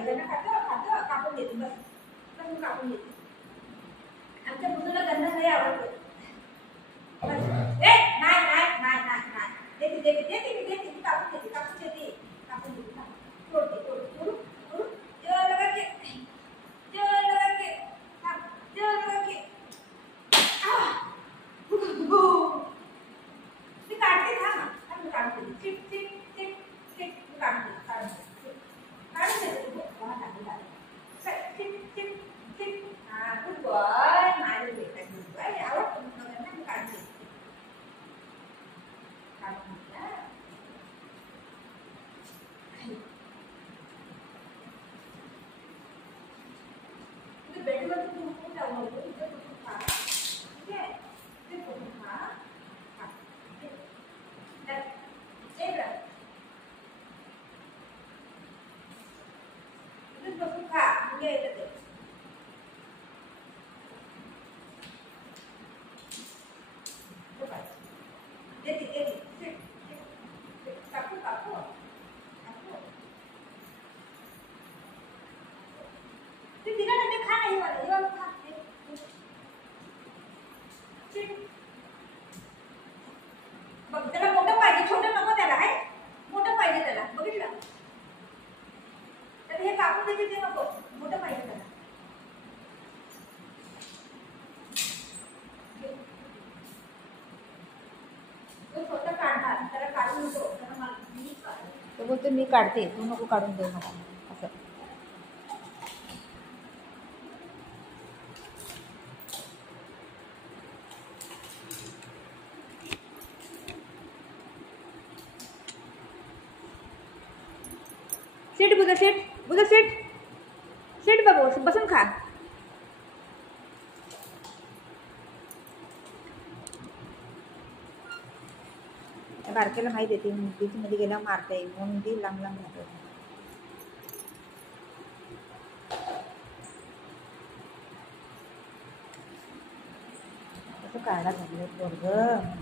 गणना खातं कापून घेते बस बस कापून घेते आमच्या मुलाला गणना नाही आवडत ए नाही नाही नाही नाही देते देते देते देते कापून देते कापून देते तोड़ते तोड़ते जो लगा के जो लगा के ते काटते था ना हम काटते चिप चिप चिप चिप काटते वहाँ डाल चिप चिप चिप हाँ गुड बॉय मारे बेटा गुड बॉय आओ तुम लोग ना काटते बेडवर तू खूप लावतो इथे तू खा ठीक आहे ते तू खा खा एक रहा इथे बसून खा मुले येते ते देते देते काकू काकू ते तिला नाही खा नाही वाला खा बघ त्याला मोठं पाहिजे छोटं नको त्याला आहे मोठं पाहिजे त्याला बघितलं तर हे कापून द्यायचे ते नको मोठं पाहिजे त्याला तो स्वतः काढणार त्याला काढून नको त्याला मला मी काढते तो बोलतो मी काढते तू नको काढून देऊ मला असं सीट बुधा सीट बाबू बसून खा बारकेला माहिती येते मुंडीची मध्ये गेला मारता येईल मुंडी लांब लांब राहते कसं काढा झाले पोरगं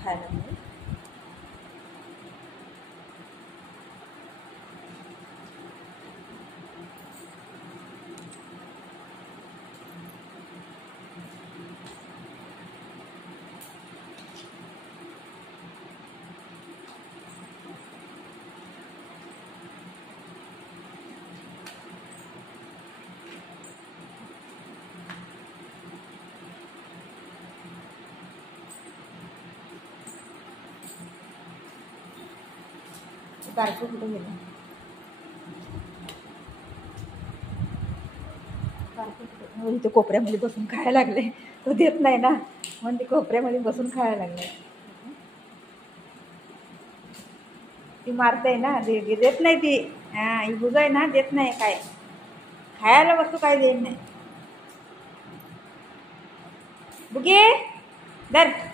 खायला नाही बारकं कुठं गेलं बारकं इथे कोपऱ्यामध्ये बसून खायला लागले तो देत नाही ना म्हणून ते कोपऱ्यामध्ये बसून खायला लागले ती मारते ना देत नाही ती हां ही बुजाय ना देत नाही काय खायला वस्तू काय देत नाही बुगे दर